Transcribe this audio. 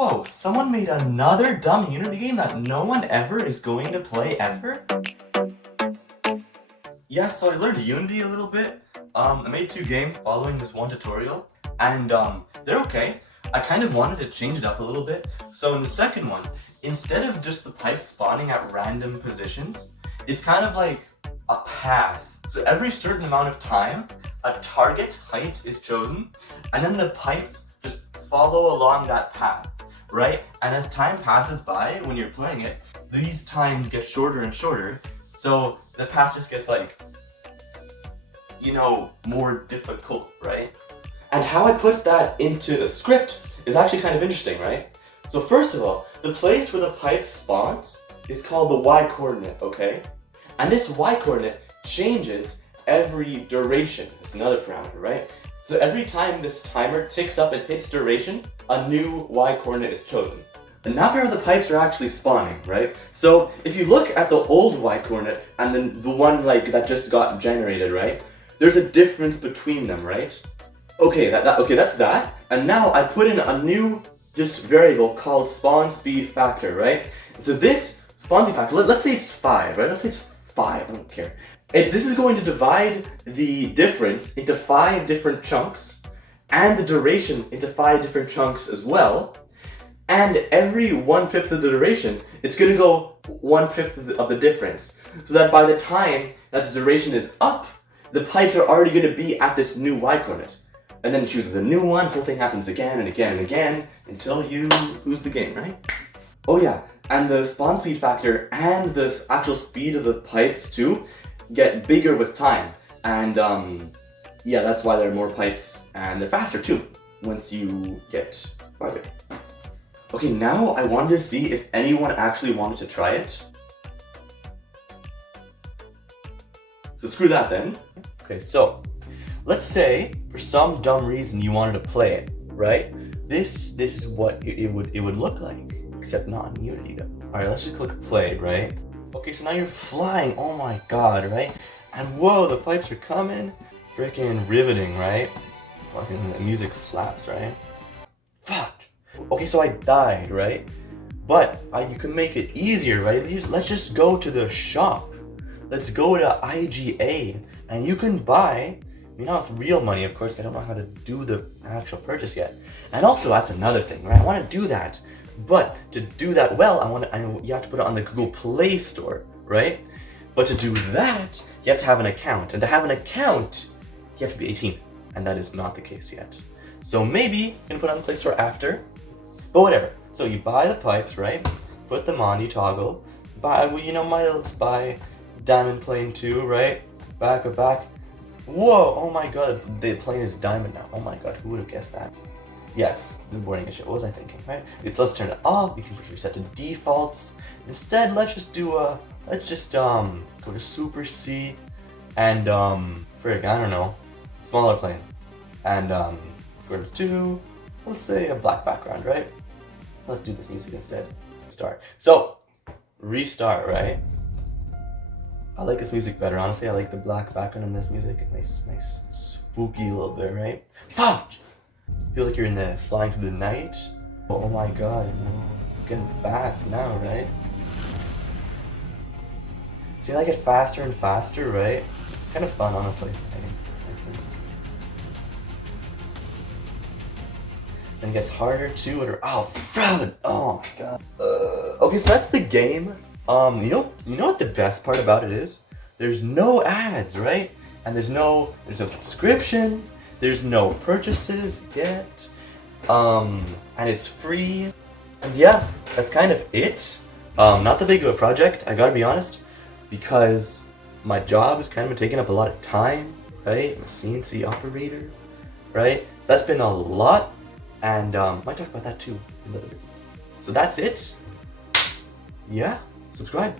Whoa, someone made another dumb Unity game that no one ever is going to play ever? Yeah, so I learned Unity a little bit. I made 2 games following this one tutorial, and they're okay. I kind of wanted to change it up a little bit. So in the second one, instead of just the pipes spawning at random positions, it's kind of like a path. So every certain amount of time, a target height is chosen, and then the pipes just follow along that path, right? And as time passes by, when you're playing it, these times get shorter and shorter, so the path just gets like, you know, more difficult, right? And how I put that into a script is actually kind of interesting, right? So first of all, the place where the pipe spawns is called the y-coordinate, okay? And this y-coordinate changes every duration. It's another parameter, right? So every time this timer ticks up and hits duration, a new y-coordinate is chosen. And now for how the pipes are actually spawning, right? So if you look at the old y-coordinate and then the one like that just got generated, right? There's a difference between them, right? Okay, that's that. And now I put in a new just variable called spawn speed factor, right? So this spawn speed factor, let's say it's 5, right? Let's say it's 5, I don't care. If this is going to divide the difference into 5 different chunks and the duration into 5 different chunks as well, and every 1/5 of the duration, it's going to go 1/5 of the difference. So that by the time that the duration is up, the pipes are already going to be at this new y-coordinate. And then it chooses a new one, whole thing happens again and again and again until you lose the game, right? Oh yeah, and the spawn speed factor and the actual speed of the pipes too get bigger with time. And yeah, that's why there are more pipes and they're faster too once you get farther. Okay, now I wanted to see if anyone actually wanted to try it. So screw that then. Okay, so let's say for some dumb reason you wanted to play it, right? This is what it would look like, except not in Unity though. Alright, let's just click play, right? Okay, so now you're flying, oh my god, right? And whoa, the pipes are coming. Freaking riveting, right? Fucking the music slaps, right? Fuck. Okay, so I died, right? But you can make it easier, right? Let's just go to the shop. Let's go to IGA, and you can buy, not with real money, of course, I don't know how to do the actual purchase yet. And also, that's another thing, right? I want to do that, but to do that well, you have to put it on the Google Play Store, right? But to do that, you have to have an account, and to have an account, you have to be 18, and that is not the case yet. So maybe you can put it on the Play Store after, but whatever. So you buy the pipes, right? Put them on, you toggle. Buy, might as well buy Diamond Plane 2, right? Back. Whoa, oh my god, the plane is diamond now. Oh my god, who would have guessed that? Yes, the boring as shit. What was I thinking, right? Let's turn it off. You can reset to defaults. Instead, let's just go to Super C and frig, I don't know, smaller plane. And Squares 2, let's say a black background, right? Let's do this music instead. Start. So, restart, right? I like this music better, honestly. I like the black background in this music. Nice, spooky little bit, right? Fuck! Feels like you're flying through the night. Oh my god, it's getting fast now, right? See, I get faster and faster, right? Kind of fun, honestly. I think. Then it gets harder too. Oh, fraud! Oh my god. Okay, so that's the game. You know what the best part about it is? There's no ads, right? And there's no subscription. There's no purchases yet. And it's free. And yeah, that's kind of it. Not that big of a project, I gotta be honest, because my job has kind of been taking up a lot of time, right? I'm a CNC operator, right? So that's been a lot, and might talk about that too in the other video. So that's it. Yeah, subscribe.